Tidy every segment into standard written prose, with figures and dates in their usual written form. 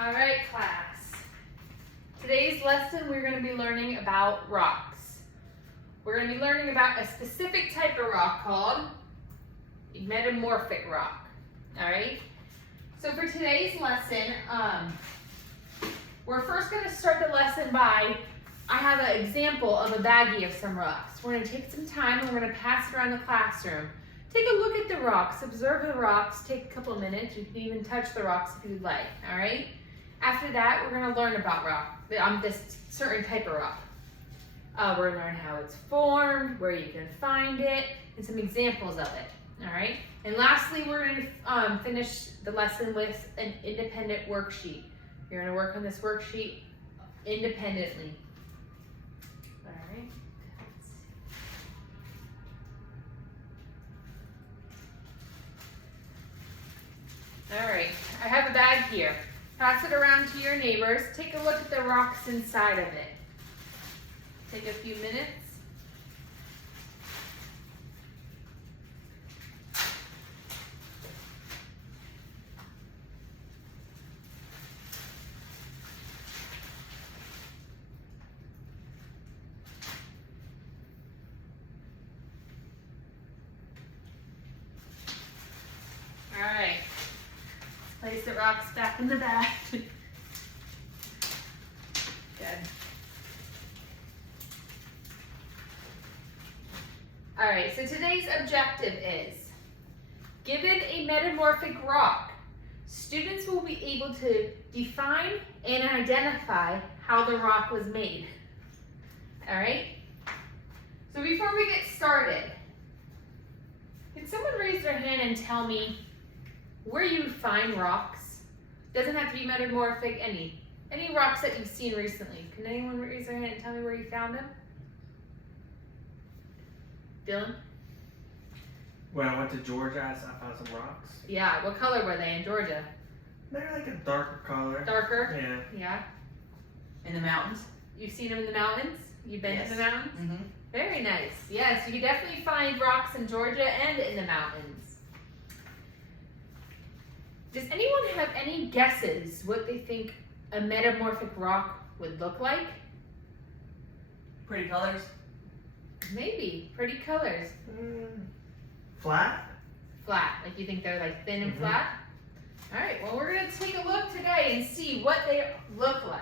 All right, class. Today's lesson, we're going to be learning about rocks. We're going to be learning about a specific type of rock called a metamorphic rock. All right? So for today's lesson, we're first going to start the lesson by, I have an example of a baggie of some rocks. We're going to take some time and we're going to pass it around the classroom. Take a look at the rocks, observe the rocks, take a couple of minutes. You can even touch the rocks if you'd like, all right? After that, we're going to learn about this certain type of rock. We're going to learn how it's formed, where you can find it, and some examples of it, all right? And lastly, we're going to finish the lesson with an independent worksheet. You're going to work on this worksheet independently. All right. All right, I have a bag here. Pass it around to your neighbors. Take a look at the rocks inside of it. Take a few minutes. All right. Place the rocks back in the bag. Good. All right, so today's objective is, given a metamorphic rock, students will be able to define and identify how the rock was made. All right? So before we get started, can someone raise their hand and tell me where you find rocks? Doesn't have to be metamorphic, any rocks that you've seen recently. Can anyone raise their hand and tell me where you found them? Dylan? When I went to Georgia, I found some rocks. Yeah, what color were they in Georgia? They're like a darker color. Darker? Yeah. Yeah. In the mountains? You've seen them in the mountains? You've been Yes. to the mountains? Mm-hmm. Very nice. Yes, you can definitely find rocks in Georgia and in the mountains. Does anyone have any guesses what they think a metamorphic rock would look like? Pretty colors? Maybe. Pretty colors. Flat? Flat. Like you think they're like thin and Mhm. flat? All right, well we're going to take a look today and see what they look like.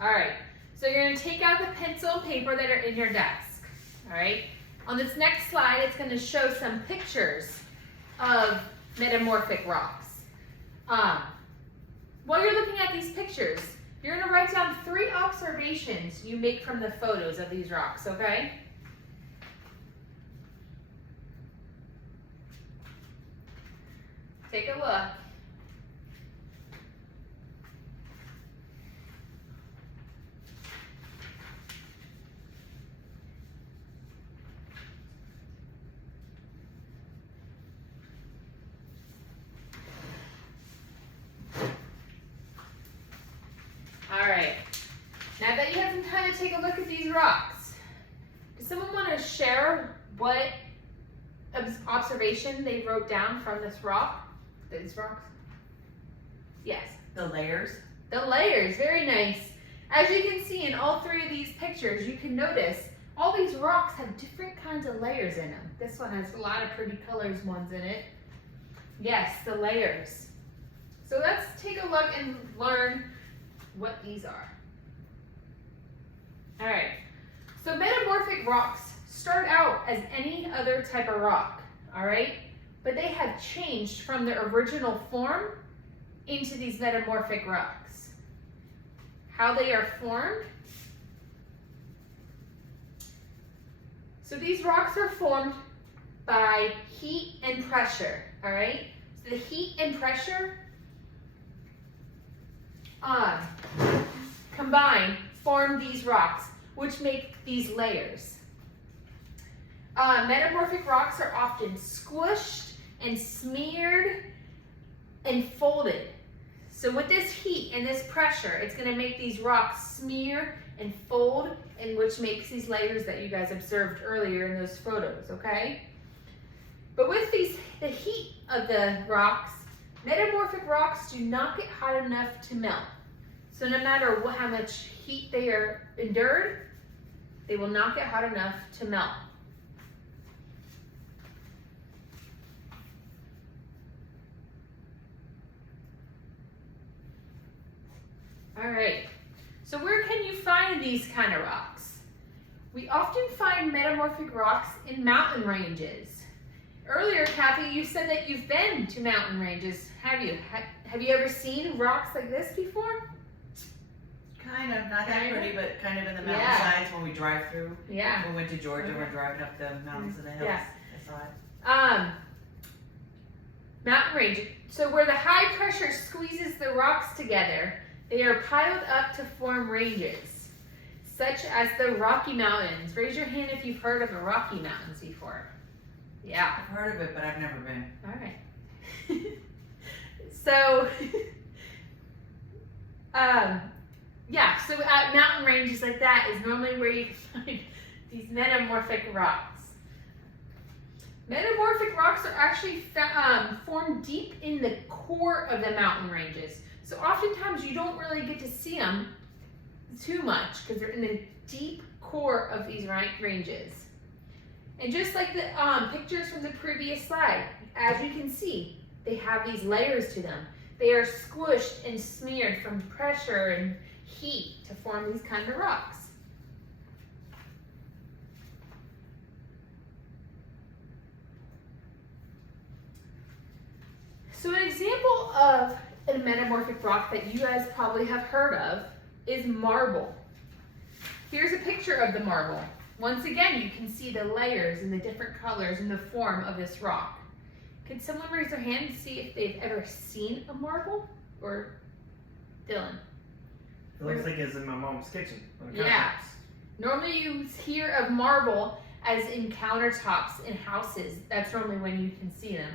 All right, so you're going to take out the pencil and paper that are in your desk. All right, on this next slide, it's going to show some pictures of metamorphic rocks. While you're looking at these pictures, you're going to write down 3 observations you make from the photos of these rocks, okay? Take a look. All right, now that you have some time to take a look at these rocks, does someone want to share what observation they wrote down from this rock? These rocks? Yes. The layers? The layers, very nice. As you can see in all 3 of these pictures, you can notice all these rocks have different kinds of layers in them. This one has a lot of pretty colors ones in it. Yes, the layers. So let's take a look and learn what these are. All right, so metamorphic rocks start out as any other type of rock, all right? But they have changed from their original form into these metamorphic rocks. How they are formed. So these rocks are formed by heat and pressure, all right? So the heat and pressure combined form these rocks, which make these layers. Metamorphic rocks are often squished and smeared and folded. So with this heat and this pressure, it's gonna make these rocks smear and fold, and which makes these layers that you guys observed earlier in those photos, okay? But with the heat of the rocks, metamorphic rocks do not get hot enough to melt. So no matter how much heat they are endured, they will not get hot enough to melt. All right, so where can you find these kind of rocks? We often find metamorphic rocks in mountain ranges. Earlier, Kathy, you said that you've been to mountain ranges. Have you? Have you ever seen rocks like this before? Kind of, not that Kind of? pretty, but kind of in the Yeah. mountainsides when we drive through. Yeah. We went to Georgia, we're driving up the mountains and the hills. Yeah. I saw it. Mountain range. So where the high pressure squeezes the rocks together, they are piled up to form ranges, such as the Rocky Mountains. Raise your hand if you've heard of the Rocky Mountains before. Yeah. I've heard of it, but I've never been. All right. So, yeah, so at mountain ranges like that is normally where you can find these metamorphic rocks. Metamorphic rocks are actually formed deep in the core of the mountain ranges. So oftentimes you don't really get to see them too much because they're in the deep core of these ranges. And just like the pictures from the previous slide, as you can see, they have these layers to them. They are squished and smeared from pressure and heat to form these kind of rocks. So an example of a metamorphic rock that you guys probably have heard of is marble. Here's a picture of the marble. Once again, you can see the layers and the different colors and the form of this rock. Can someone raise their hand and see if they've ever seen a marble? Or Dylan? It looks like it's in my mom's kitchen. On the Yeah. countertops. Normally you hear of marble as in countertops in houses. That's normally when you can see them.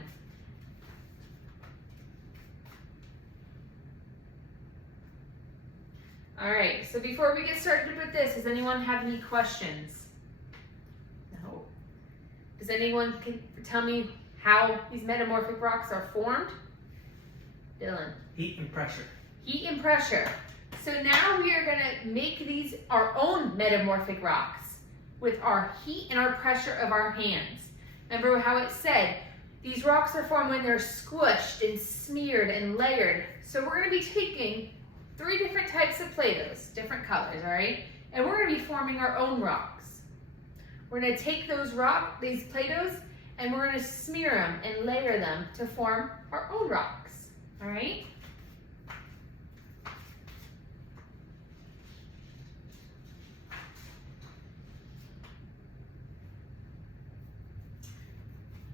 All right, so before we get started with this, does anyone have any questions? No. Does anyone can tell me how these metamorphic rocks are formed? Dylan. Heat and pressure. Heat and pressure. So now we are gonna make these our own metamorphic rocks with our heat and our pressure of our hands. Remember how it said, these rocks are formed when they're squished and smeared and layered. So we're gonna be taking 3 different types of Play-Dohs, different colors, all right? And we're gonna be forming our own rocks. We're gonna take these Play-Dohs, and we're gonna smear them and layer them to form our own rocks, all right?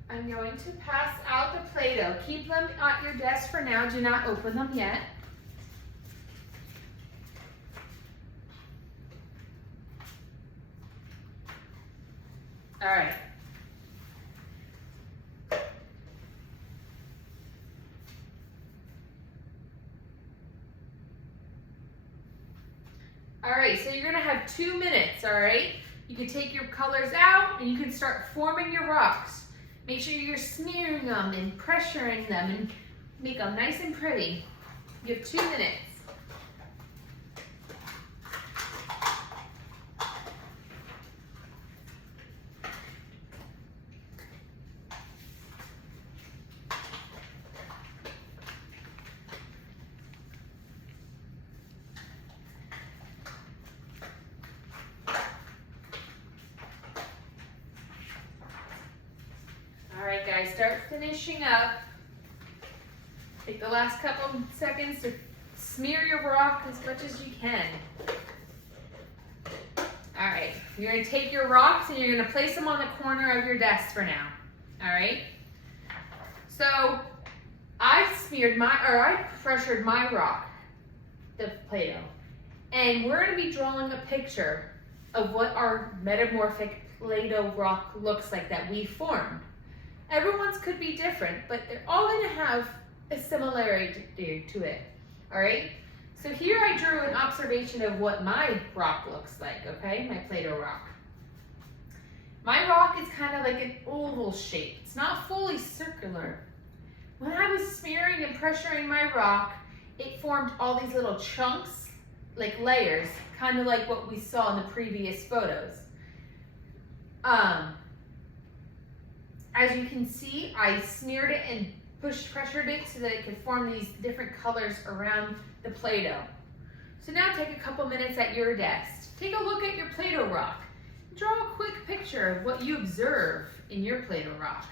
I'm going to pass out the Play-Doh. Keep them at your desk for now. Do not open them yet. All right. All right, so you're gonna have 2 minutes, all right? You can take your colors out and you can start forming your rocks. Make sure you're smearing them and pressuring them and make them nice and pretty. You have 2 minutes. All right, guys, start finishing up. Take the last couple seconds to smear your rock as much as you can. All right, you're gonna take your rocks and you're gonna place them on the corner of your desk for now. All right? So I pressured my rock, the Play-Doh, and we're gonna be drawing a picture of what our metamorphic Play-Doh rock looks like that we formed. Everyone's could be different, but they're all gonna have a similarity to it. All right. So here I drew an observation of what my rock looks like, okay? My Play-Doh rock. My rock is kind of like an oval shape. It's not fully circular. When I was smearing and pressuring my rock, it formed all these little chunks, like layers, kind of like what we saw in the previous photos. As you can see, I smeared it and pressured it so that it could form these different colors around the Play-Doh. So now take a couple minutes at your desk. Take a look at your Play-Doh rock. Draw a quick picture of what you observe in your Play-Doh rock.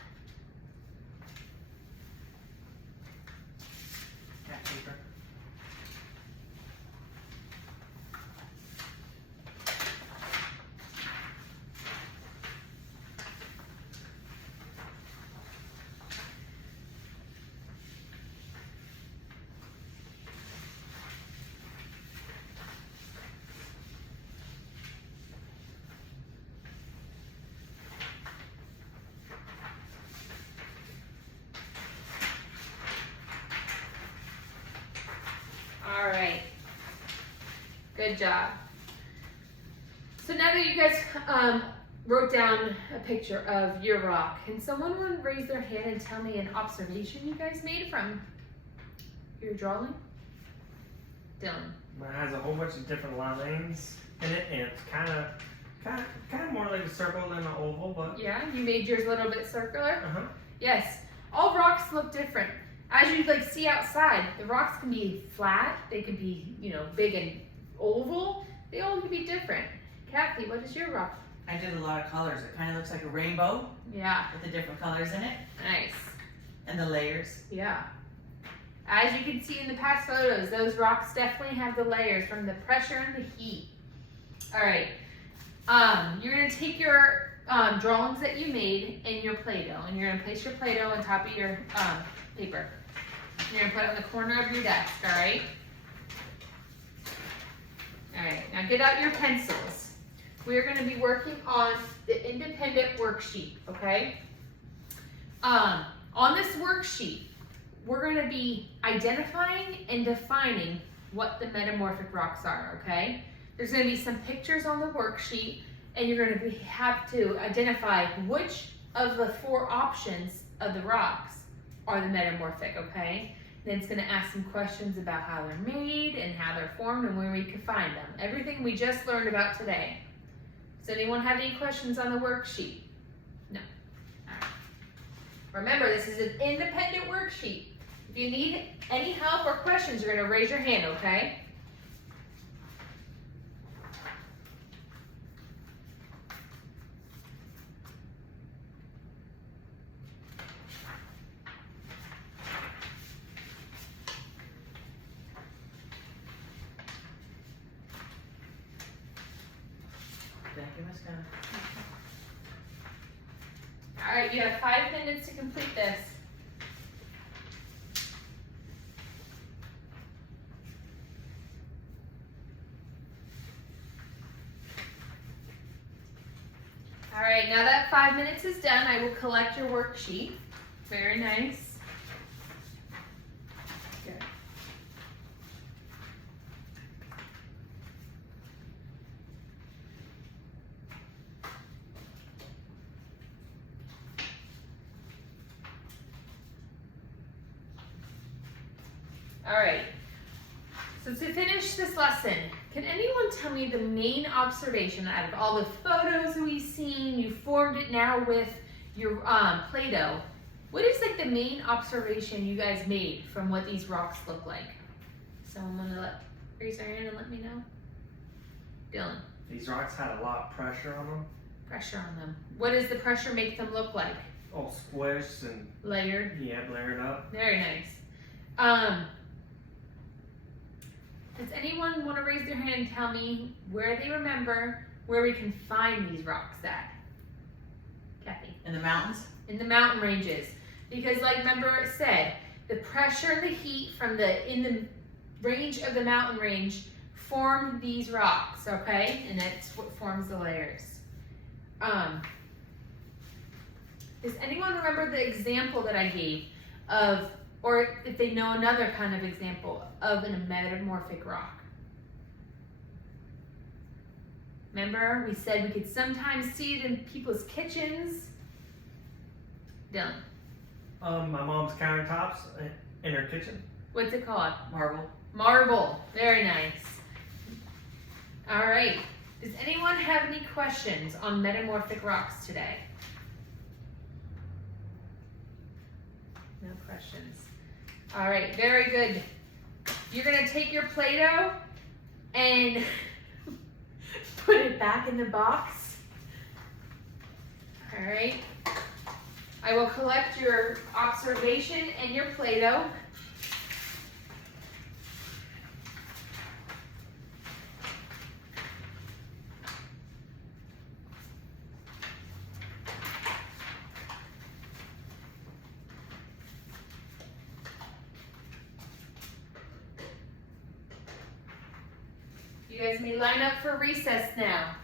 Got paper. All right, good job. So now that you guys wrote down a picture of your rock, can someone raise their hand and tell me an observation you guys made from your drawing? Dylan. Mine has a whole bunch of different lines in it, and it's kind of more like a circle than an oval, but Yeah, you made yours a little bit circular? uh-huh. Yes, all rocks look different. As you see outside, the rocks can be flat, they can be, big and oval. They all can be different. Kathy, what is your rock? I did a lot of colors. It kind of looks like a rainbow Yeah, with the different colors in it nice. and the layers. Yeah. As you can see in the past photos, those rocks definitely have the layers from the pressure and the heat. All right. You're gonna take your drawings that you made and your Play-Doh, and you're gonna place your Play-Doh on top of your paper. You're gonna put it on the corner of your desk, all right? All right, now get out your pencils. We're gonna be working on the independent worksheet, okay? On this worksheet, we're gonna be identifying and defining what the metamorphic rocks are, okay? There's gonna be some pictures on the worksheet, and you're gonna have to identify which of the 4 options of the rocks are the metamorphic, okay? Then it's gonna ask some questions about how they're made and how they're formed and where we can find them. Everything we just learned about today. Does anyone have any questions on the worksheet? No. All right. Remember, this is an independent worksheet. If you need any help or questions, you're gonna raise your hand, okay? Thank you, Miss Gunn. All right, you have 5 minutes to complete this. All right, now that 5 minutes is done, I will collect your worksheet. Very nice. Good. All right, so to finish this lesson, can anyone tell me the main observation out of all the photos we've seen? You formed it now with your Play-Doh. What is the main observation you guys made from what these rocks look like? Someone want to raise their hand and let me know? Dylan. These rocks had a lot of pressure on them. Pressure on them. What does the pressure make them look like? All squished and Layered. layered up. Very nice. Does anyone want to raise their hand and tell me where they remember where we can find these rocks at? Kathy. In the mountains? In the mountain ranges. Because remember it said, the pressure and the heat from in the range of the mountain range form these rocks, okay? And that's what forms the layers. Does anyone remember the example that I gave of Or if they know another kind of example of a metamorphic rock. Remember, we said we could sometimes see it in people's kitchens. Dylan, My mom's countertops in her kitchen. what's it called? Marble. Marble. Very nice. All right. Does anyone have any questions on metamorphic rocks today? No questions. All right, very good. You're gonna take your Play-Doh and put it back in the box. All right. I will collect your observation and your Play-Doh. You guys may line up for recess now.